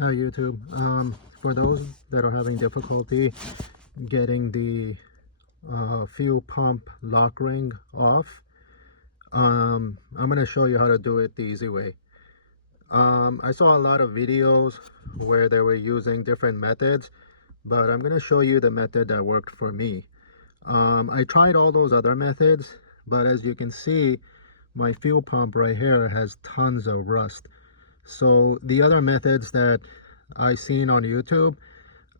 Hi YouTube. For those that are having difficulty getting the fuel pump lock ring off, I'm going to show you how to do it the easy way. I saw a lot of videos where they were using different methods, but I'm going to show you the method that worked for me. I tried all those other methods, but as you can see, my fuel pump right here has tons of rust. So the other methods that I seen on YouTube,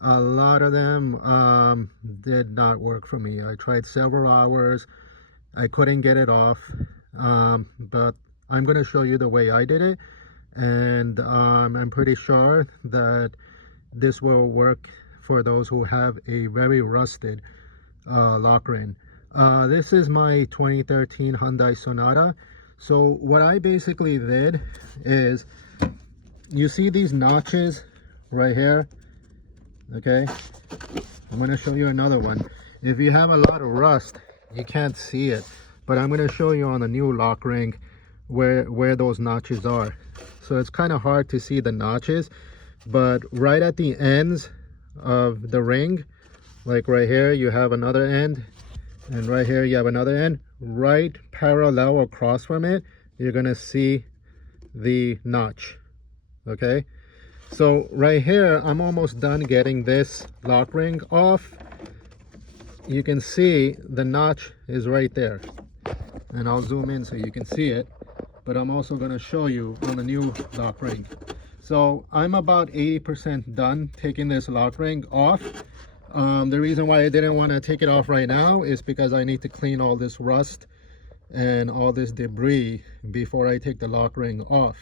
a lot of them did not work for me. I tried several hours. I couldn't get it off. But I'm going to show you the way I did it. And I'm pretty sure that this will work for those who have a very rusted lock ring. This is my 2013 Hyundai Sonata. So what I basically did is, you see these notches right here? Okay, I'm going to show you another one. If you have a lot of rust, you can't see it, but I'm going to show you on the new lock ring where those notches are. So it's kind of hard to see the notches, but right at the ends of the ring, like right here you have another end, and right here you have another end, right parallel across from it, you're going to see the notch. Okay, so right here I'm almost done getting this lock ring off. You can see the notch is right there, and I'll zoom in so you can see it, but I'm also going to show you on the new lock ring. So I'm about 80% done taking this lock ring off. The reason why I didn't want to take it off right now is because I need to clean all this rust and all this debris before I take the lock ring off.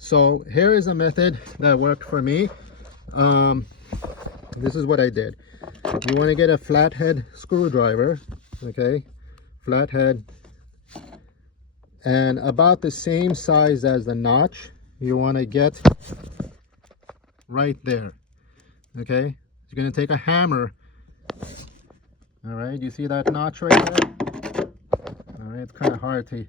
So here is a method that worked for me. This is what I did. You want to get a flathead screwdriver, okay, flathead, and about the same size as the notch you want to get right there. Okay, you're going to take a hammer. All right, you see that notch right there? All right, it's kind of hard to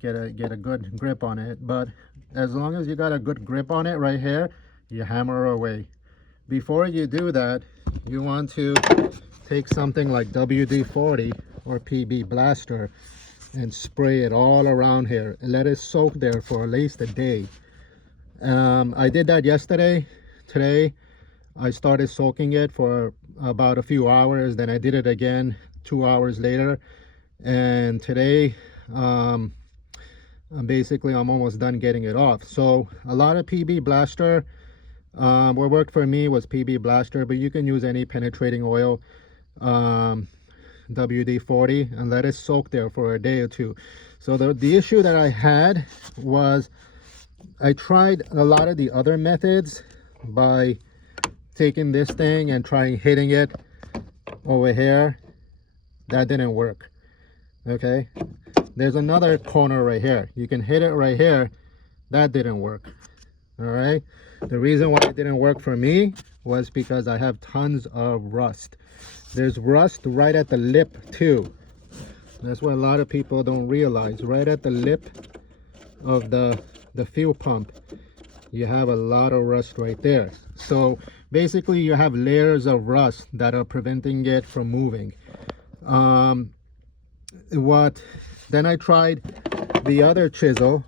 get a good grip on it, but as long as you got a good grip on it right here, you hammer away. Before you do that, you want to take something like WD-40 or PB Blaster and spray it all around here and let it soak there for at least a day. I did that yesterday. Today I started soaking it for about a few hours, then I did it again 2 hours later, and today I'm almost done getting it off. So a lot of PB Blaster, what worked for me was PB Blaster, but you can use any penetrating oil, WD-40, and let it soak there for a day or two. So the issue that I had was I tried a lot of the other methods by taking this thing and trying hitting it over here. That didn't work. Okay, there's another corner right here. You can hit it right here. That didn't work. All right, the reason why it didn't work for me was because I have tons of rust. There's rust right at the lip too. That's what a lot of people don't realize. Right at the lip of the fuel pump, you have a lot of rust right there. So basically you have layers of rust that are preventing it from moving. Then I tried the other chisel,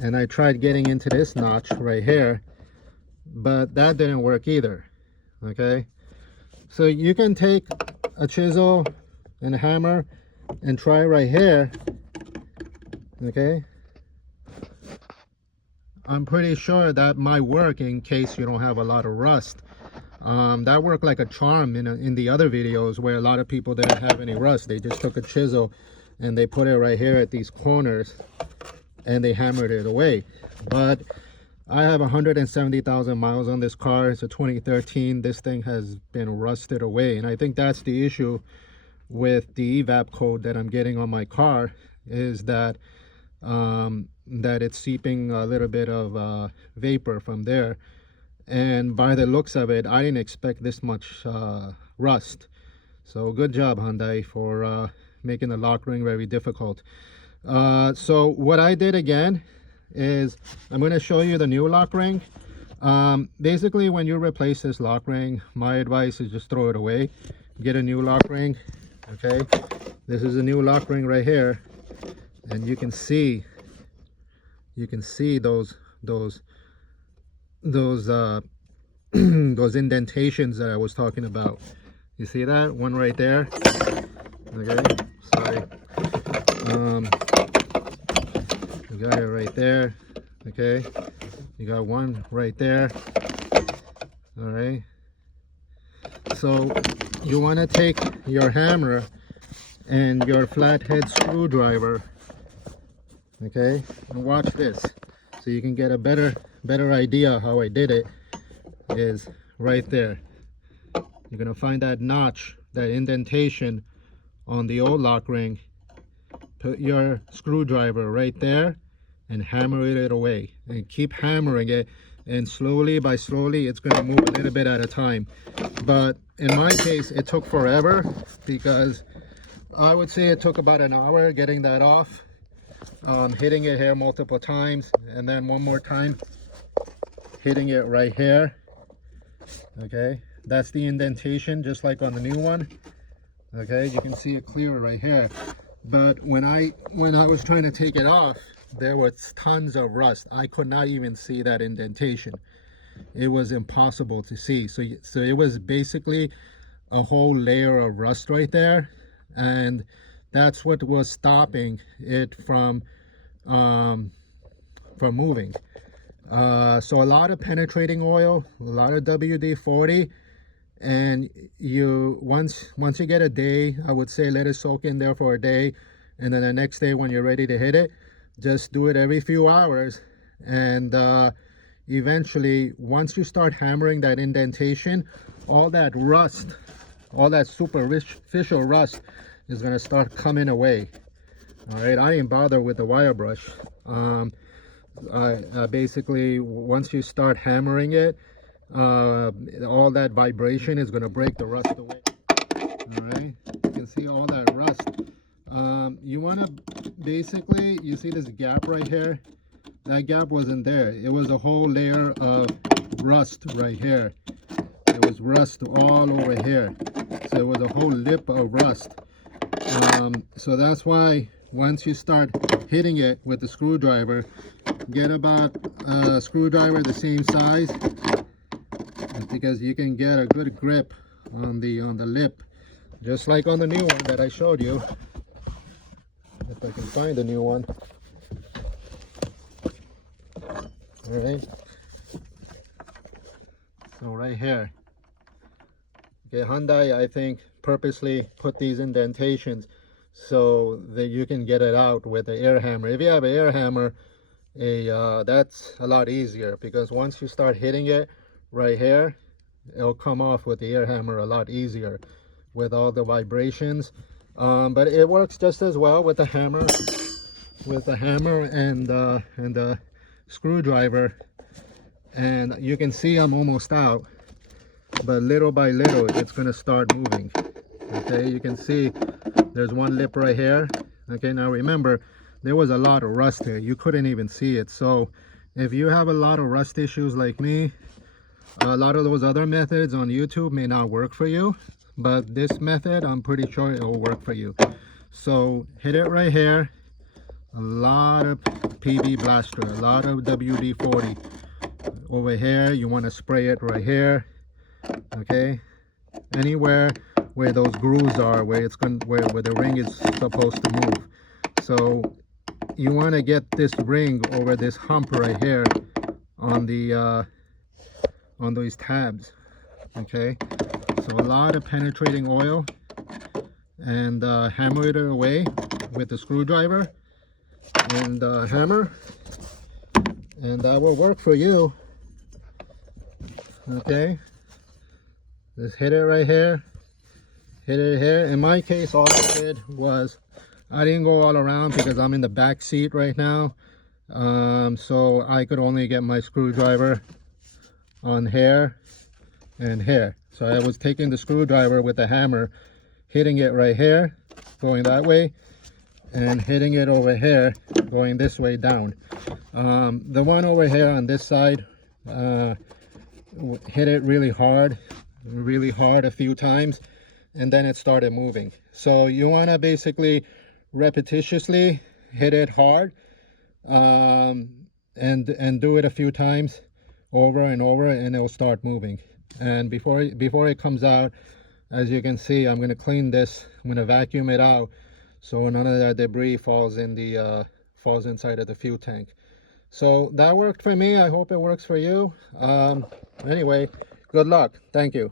and I tried getting into this notch right here, but that didn't work either. Okay, so you can take a chisel and a hammer and try right here. Okay, I'm pretty sure that might work in case you don't have a lot of rust. That worked like a charm in the other videos where a lot of people didn't have any rust. They just took a chisel and they put it right here at these corners and they hammered it away. But I have 170,000 miles on this car. It's a 2013. This thing has been rusted away, and I think that's the issue with the evap code that I'm getting on my car, is that that it's seeping a little bit of vapor from there. And by the looks of it, I didn't expect this much rust. So good job, Hyundai, for making the lock ring very difficult. So what I did again, is I'm going to show you the new lock ring. Basically, when you replace this lock ring, my advice is just throw it away, get a new lock ring. Okay, this is a new lock ring right here, and you can see those those indentations that I was talking about. You see that one right there? Okay, sorry. You got it right there. Okay, you got one right there. All right, so you want to take your hammer and your flathead screwdriver, okay, and watch this so you can get a better idea how I did it. Is right there. You're gonna find that notch, that indentation on the old lock ring. Put your screwdriver right there and hammer it away, and keep hammering it, and slowly by slowly it's going to move a little bit at a time. But in my case it took forever, because I would say it took about an hour getting that off, hitting it here multiple times, and then one more time hitting it right here. Okay, that's the indentation, just like on the new one. Okay, you can see it clear right here. But when I was trying to take it off, there was tons of rust. I could not even see that indentation. It was impossible to see. So it was basically a whole layer of rust right there, and that's what was stopping it from moving. So a lot of penetrating oil, a lot of WD-40, and once you get a day, I would say let it soak in there for a day, and then the next day when you're ready to hit it, just do it every few hours, and eventually once you start hammering that indentation, all that rust, all that superficial rust is going to start coming away. All right, I ain't bothered with the wire brush. Basically, once you start hammering it, all that vibration is going to break the rust away. All right, you can see all that rust. You want to basically, you see this gap right here? That gap wasn't there. It was a whole layer of rust right here. It was rust all over here. So it was a whole lip of rust. So that's why once you start hitting it with the screwdriver, get about a screwdriver the same size, because you can get a good grip on the lip, just like on the new one that I showed you. If I can find the new one. All right. So right here. Okay, Hyundai, I think, purposely put these indentations so that you can get it out with the air hammer. If you have an air hammer, that's a lot easier, because once you start hitting it right here, it'll come off with the air hammer a lot easier with all the vibrations. But it works just as well with the hammer, and the screwdriver. And you can see I'm almost out, but little by little it's going to start moving. Okay, you can see there's one lip right here. Okay, now remember, there was a lot of rust here. You couldn't even see it. So if you have a lot of rust issues like me, a lot of those other methods on YouTube may not work for you, but this method, I'm pretty sure it will work for you. So hit it right here. A lot of PB Blaster, a lot of WD-40. Over here, you want to spray it right here. Okay, anywhere where those grooves are, where the ring is supposed to move. So you want to get this ring over this hump right here on the on those tabs. Okay, so a lot of penetrating oil, and hammer it away with the screwdriver and hammer, and that will work for you. Okay, just hit it right here, hit it here. In my case, all I did was, I didn't go all around because I'm in the back seat right now, so I could only get my screwdriver on here and here. So I was taking the screwdriver with the hammer, hitting it right here, going that way, and hitting it over here, going this way down. The one over here on this side, hit it really hard a few times, and then it started moving. So you want to basically repetitiously hit it hard, and do it a few times over and over, and it'll start moving. And before it comes out, as you can see, I'm going to clean this. I'm going to vacuum it out so none of that debris falls inside of the fuel tank. So that worked for me. I hope it works for you. Anyway, good luck. Thank you.